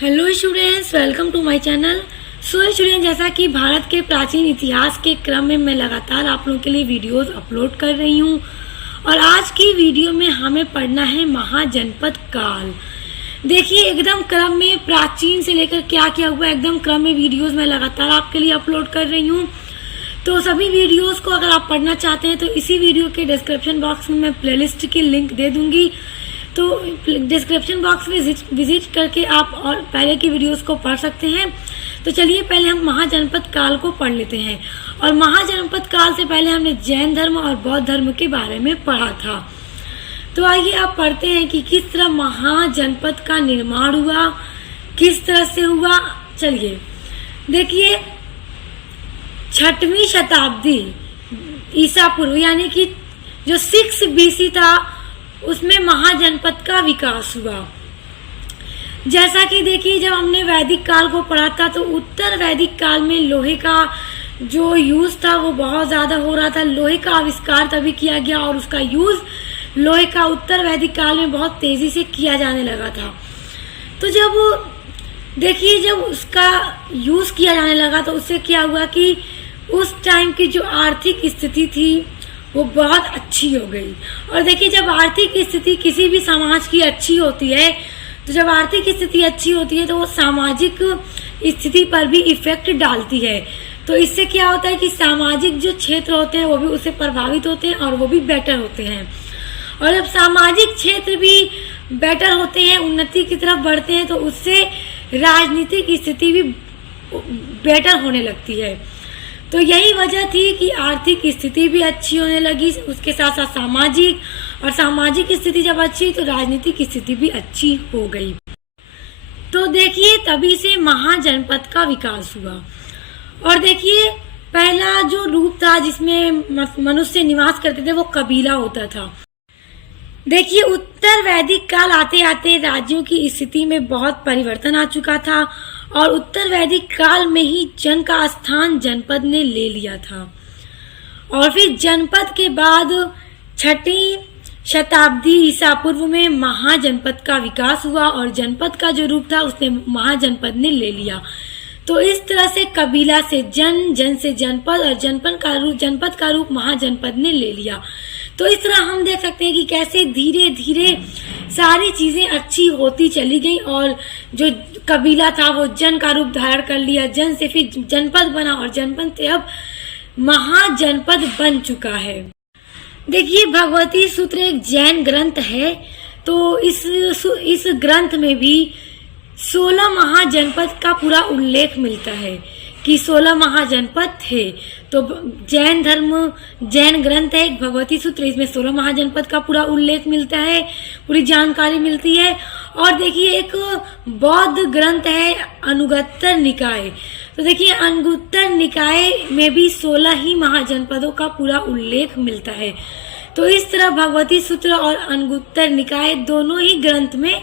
Hello students, welcome to my channel. So student, जैसा कि भारत के प्राचीन इतिहास के क्रम में मैं लगातार आप लोगों के लिए वीडियोस अपलोड कर रही हूं और आज की वीडियो में हमें पढ़ना है महाजनपद काल। देखिए, एकदम क्रम में प्राचीन से लेकर क्या क्या हुआ, एकदम क्रम में वीडियोस मैं लगातार आपके लिए अपलोड कर रही हूँ। तो सभी वीडियोस को अगर आप पढ़ना चाहते हैं तो इसी वीडियो के डिस्क्रिप्शन बॉक्स में मैं प्लेलिस्ट की लिंक दे दूंगी, तो डिस्क्रिप्शन बॉक्स में विजिट करके आप और पहले की वीडियोस को पढ़ सकते हैं। तो चलिए पहले हम महाजनपद काल को पढ़ लेते हैं। और महाजनपद काल से पहले हमने जैन धर्म और बौद्ध धर्म के बारे में पढ़ा था। तो आइए आप पढ़ते हैं कि किस तरह महाजनपद का निर्माण हुआ, किस तरह से हुआ। चलिए देखिए, 6वीं शताब्दी ईसा पूर्व यानी कि जो 6 BC था उसमें महाजनपद का विकास हुआ। जैसा कि देखिए, जब हमने वैदिक काल को पढ़ा था तो उत्तर वैदिक काल में लोहे का जो यूज था वो बहुत ज्यादा हो रहा था। लोहे का आविष्कार तभी किया गया और उसका यूज लोहे का उत्तर वैदिक काल में बहुत तेजी से किया जाने लगा था। तो जब देखिए, जब उसका यूज किया जाने लगा तो उससे क्या हुआ कि उस टाइम की जो आर्थिक स्थिति थी वो बहुत अच्छी हो गई। और देखिए, जब आर्थिक स्थिति किसी भी समाज की अच्छी होती है, तो जब आर्थिक स्थिति अच्छी होती है तो वो सामाजिक स्थिति पर भी इफेक्ट डालती है। तो इससे क्या होता है कि सामाजिक जो क्षेत्र होते हैं वो भी उससे प्रभावित होते हैं और वो भी बेटर होते हैं। और जब सामाजिक क्षेत्र भी बेटर होते हैं, उन्नति की तरफ बढ़ते हैं, तो उससे राजनीतिक स्थिति भी बेटर होने लगती है। तो यही वजह थी कि आर्थिक स्थिति भी अच्छी होने लगी, उसके साथ साथ सामाजिक स्थिति जब अच्छी तो राजनीतिक स्थिति भी अच्छी हो गई। तो देखिए, तभी से महाजनपद का विकास हुआ। और देखिए, पहला जो रूप था जिसमें मनुष्य निवास करते थे वो कबीला होता था। देखिए, उत्तर वैदिक काल आते आते राज्यों की स्थिति में बहुत परिवर्तन आ चुका था और उत्तर वैदिक काल में ही जन का स्थान जनपद ने ले लिया था। और फिर जनपद के बाद 6वीं शताब्दी ईसा पूर्व में महाजनपद का विकास हुआ और जनपद का जो रूप था उसने महाजनपद ने ले लिया। तो इस तरह से कबीला से जन, जन से जनपद और जनपद का रूप महाजनपद ने ले लिया। तो इस तरह हम देख सकते हैं कि कैसे धीरे धीरे सारी चीजें अच्छी होती चली गई और जो कबीला था वो जन का रूप धारण कर लिया, जन से फिर जनपद बना और जनपद से अब महाजनपद बन चुका है। देखिए, भगवती सूत्र एक जैन ग्रंथ है। तो इस ग्रंथ में भी 16 महाजनपद का पूरा उल्लेख मिलता है कि 16 महाजनपद थे। तो जैन ग्रंथ है एक भगवती सूत्र, इसमें 16 महाजनपद का पूरा उल्लेख मिलता है, पूरी जानकारी मिलती है। और देखिए, एक बौद्ध ग्रंथ है अनुगत्तर निकाय। तो देखिए, अनुगत्तर निकाय में भी 16 ही महाजनपदों का पूरा उल्लेख मिलता है। तो इस तरह भगवती सूत्र और अनुगत्तर निकाय दोनों ही ग्रंथ में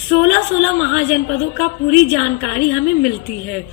16 महाजनपदों का पूरी जानकारी हमें मिलती है।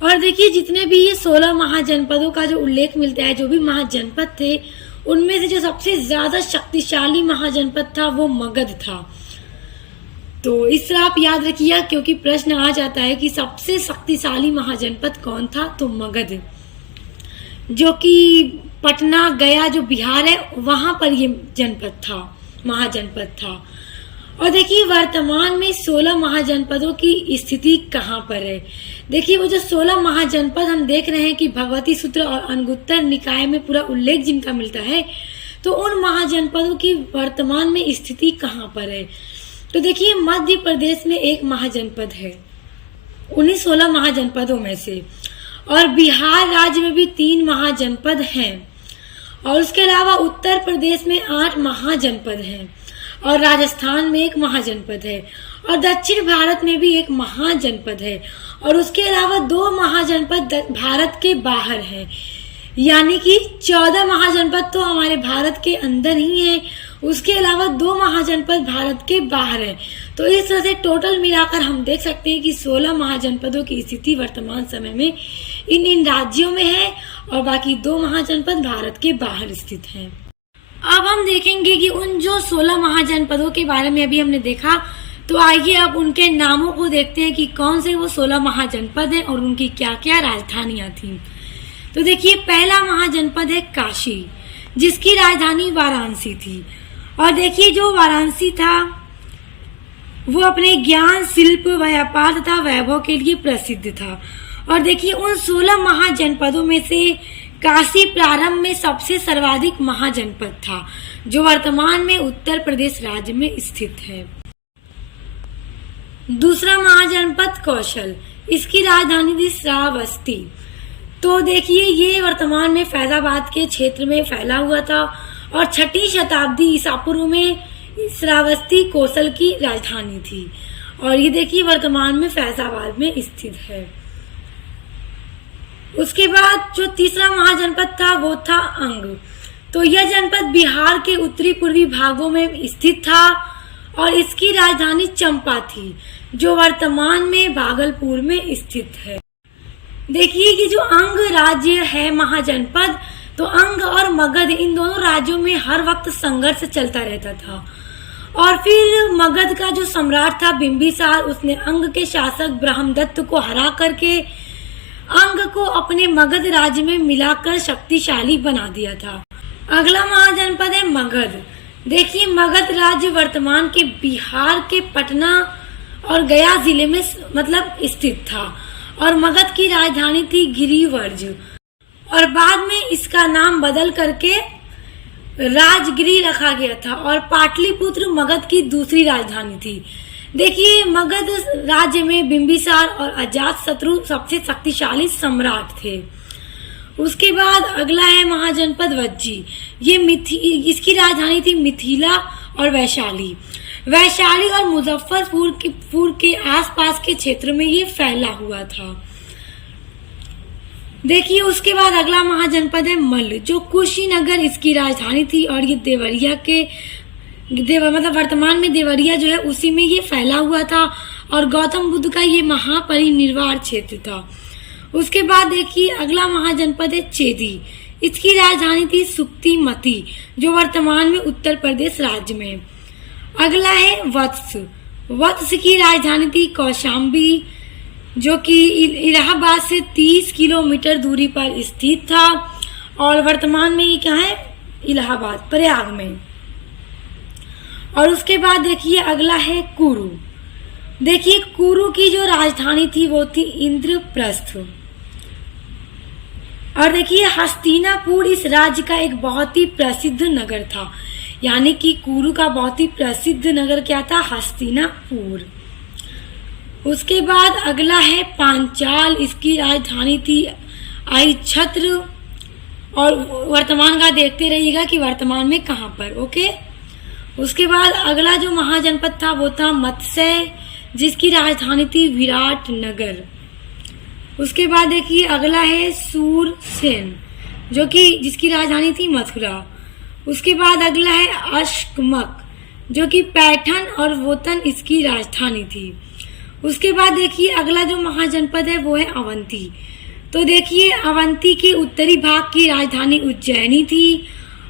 और देखिए, जितने भी ये 16 महाजनपदों का जो उल्लेख मिलता है, जो भी महाजनपद थे, उनमें से जो सबसे ज्यादा शक्तिशाली महाजनपद था वो मगध था। तो इस तरह आप याद रखिए, क्योंकि प्रश्न आ जाता है कि सबसे शक्तिशाली महाजनपद कौन था, तो मगध, जो कि पटना, गया जो बिहार है वहां पर ये जनपद था, महाजनपद था। और देखिए, वर्तमान में 16 महाजनपदों की स्थिति कहाँ पर है। देखिए, वो जो 16 महाजनपद हम देख रहे हैं कि भगवती सूत्र और अनुगत्तर निकाय में पूरा उल्लेख जिनका मिलता है, तो उन महाजनपदों की वर्तमान में स्थिति कहाँ पर है। तो देखिए, मध्य प्रदेश में एक महाजनपद है उन्हीं 16 महाजनपदों में से, और बिहार राज्य में भी 3 महाजनपद हैं, और उसके अलावा उत्तर प्रदेश में 8 महाजनपद हैं, और राजस्थान में एक महाजनपद है, और दक्षिण भारत में भी एक महाजनपद है, और उसके अलावा 2 महाजनपद भारत के बाहर हैं। यानी कि 14 महाजनपद तो हमारे भारत के अंदर ही हैं, उसके अलावा 2 महाजनपद भारत के बाहर हैं। तो इस तरह से टोटल मिलाकर हम देख सकते हैं कि 16 महाजनपदों की स्थिति वर्तमान समय में इन राज्यों में है और बाकी 2 महाजनपद भारत के बाहर स्थित हैं। अब हम देखेंगे कि उन जो 16 महाजनपदों के बारे में अभी हमने देखा, तो आइए अब उनके नामों को देखते हैं कि कौन से वो 16 महाजनपद हैं और उनकी क्या क्या राजधानियां थी। तो देखिए, पहला महाजनपद है काशी, जिसकी राजधानी वाराणसी थी। और देखिए, जो वाराणसी था वो अपने ज्ञान, शिल्प, व्यापार तथा वैभव के लिए प्रसिद्ध था। और देखिए, उन 16 महाजनपदों में से काशी प्रारंभ में सबसे सर्वाधिक महाजनपद था, जो वर्तमान में उत्तर प्रदेश राज्य में स्थित है। दूसरा महाजनपद कौशल, इसकी राजधानी थी श्रावस्ती। तो देखिए, ये वर्तमान में फैजाबाद के क्षेत्र में फैला हुआ था और 6वीं शताब्दी ईसा पूर्व में श्रावस्ती कौशल की राजधानी थी। और ये देखिए, वर्तमान में फैजाबाद में स्थित है। उसके बाद जो तीसरा महाजनपद था वो था अंग। तो यह जनपद बिहार के उत्तरी पूर्वी भागों में स्थित था और इसकी राजधानी चंपा थी, जो वर्तमान में भागलपुर में स्थित है। देखिए कि जो अंग राज्य है महाजनपद, तो अंग और मगध इन दोनों राज्यों में हर वक्त संघर्ष चलता रहता था। और फिर मगध का जो सम्राट था बिंबिसार, उसने अंग के शासक ब्रह्मदत्त को हरा करके अंग को अपने मगध राज्य में मिलाकर शक्तिशाली बना दिया था। अगला महाजनपद है मगध। देखिए, मगध राज्य वर्तमान के बिहार के पटना और गया जिले में स्थित था और मगध की राजधानी थी गिरिवर्ज और बाद में इसका नाम बदल करके राजगिरी रखा गया था और पाटलिपुत्र मगध की दूसरी राजधानी थी। देखिए, मगध राज्य में बिंबिसार और अजातशत्रु सबसे शक्तिशाली सम्राट थे। उसके बाद अगला है महाजनपद वज्जी। ये इसकी राजधानी थी मिथिला और वैशाली। वैशाली और मुजफ्फरपुर के आसपास के क्षेत्र में ये फैला हुआ था। देखिए, उसके बाद अगला महाजनपद है मल्ल, जो कुशीनगर इसकी राजधानी थी और ये देवरिया के वर्तमान में देवरिया जो है उसी में ये फैला हुआ था और गौतम बुद्ध का ये महापरिनिर्वाण क्षेत्र था। उसके बाद देखिए, अगला महाजनपद है चेदी। इसकी राजधानी थी सुक्तिमती, जो वर्तमान में उत्तर प्रदेश राज्य में। अगला है वत्स। वत्स की राजधानी थी कौशाम्बी, जो कि इलाहाबाद से 30 किलोमीटर दूरी पर स्थित था और वर्तमान में ये क्या है, इलाहाबाद प्रयाग में। और उसके बाद देखिए, अगला है कुरु। देखिए, कुरु की जो राजधानी थी वो थी इंद्रप्रस्थ। और देखिए, हस्तिनापुर इस राज्य का एक बहुत ही प्रसिद्ध नगर था, यानी कि कुरु का बहुत ही प्रसिद्ध नगर क्या था, हस्तिनापुर। उसके बाद अगला है पांचाल। इसकी राजधानी थी आइछत्र और वर्तमान का देखते रहिएगा कि वर्तमान में कहां पर। ओके। उसके बाद अगला जो महाजनपद था वो था मत्स्य, जिसकी राजधानी थी विराटनगर। उसके बाद देखिए, अगला है सूरसेन, जो कि जिसकी राजधानी थी मथुरा। उसके बाद अगला है अश्कमक, जो कि पैठन और वोतन इसकी राजधानी थी। उसके बाद देखिए, अगला जो महाजनपद है वो है अवंती। तो देखिए, अवंती के उत्तरी भाग की राजधानी उज्जैनी थी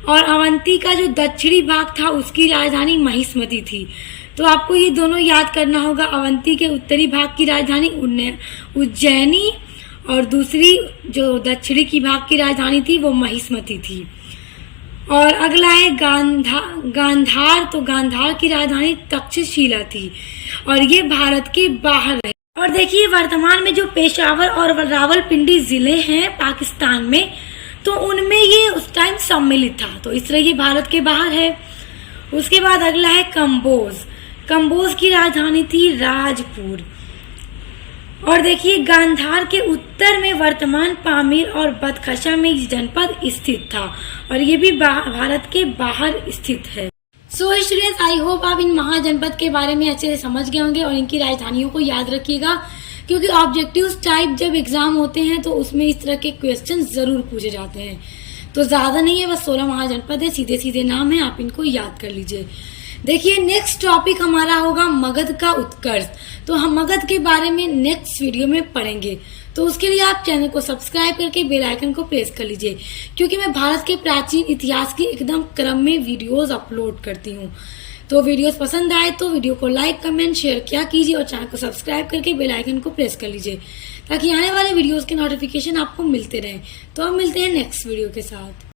और अवंती का जो दक्षिणी भाग था उसकी राजधानी महिष्मती थी। तो आपको ये दोनों याद करना होगा, अवंती के उत्तरी भाग की राजधानी उज्जैनी और दूसरी जो दक्षिणी की भाग की राजधानी थी वो महिष्मती थी। और अगला है गांधार। तो गांधार की राजधानी तक्षशिला थी और ये भारत के बाहर है। और देखिए, वर्तमान में जो पेशावर और रावलपिंडी जिले हैं पाकिस्तान में, तो उनमें ये उस टाइम सम्मिलित था, तो इसलिए ये भारत के बाहर है। उसके बाद अगला है कंबोज। कंबोज की राजधानी थी राजपुर। और देखिए, गांधार के उत्तर में वर्तमान पामीर और बदखशा में ये जनपद स्थित था और ये भी भारत के बाहर स्थित है। सो स्टूडेंट्स, आई होप आप इन महाजनपद के बारे में अच्छे से समझ गए होंगे और इनकी राजधानियों को याद रखिएगा, क्योंकि ऑब्जेक्टिव टाइप जब एग्जाम होते हैं तो उसमें इस तरह के क्वेश्चन जरूर पूछे जाते हैं। तो ज्यादा नहीं है, बस 16 महाजनपद है, सीधे सीधे नाम है, आप इनको याद कर लीजिए। देखिए, नेक्स्ट टॉपिक हमारा होगा मगध का उत्कर्ष। तो हम मगध के बारे में नेक्स्ट वीडियो में पढ़ेंगे। तो उसके लिए आप चैनल को सब्सक्राइब करके बेल आइकन को प्रेस कर लीजिए, क्योंकि मैं भारत के प्राचीन इतिहास के एकदम क्रम में वीडियोस अपलोड करती हूँ। तो वीडियोस पसंद आए तो वीडियो को लाइक, कमेंट, शेयर किया कीजिए और चैनल को सब्सक्राइब करके बेल आइकन को प्रेस कर लीजिए ताकि आने वाले वीडियोस के नोटिफिकेशन आपको मिलते रहें। तो अब मिलते हैं नेक्स्ट वीडियो के साथ।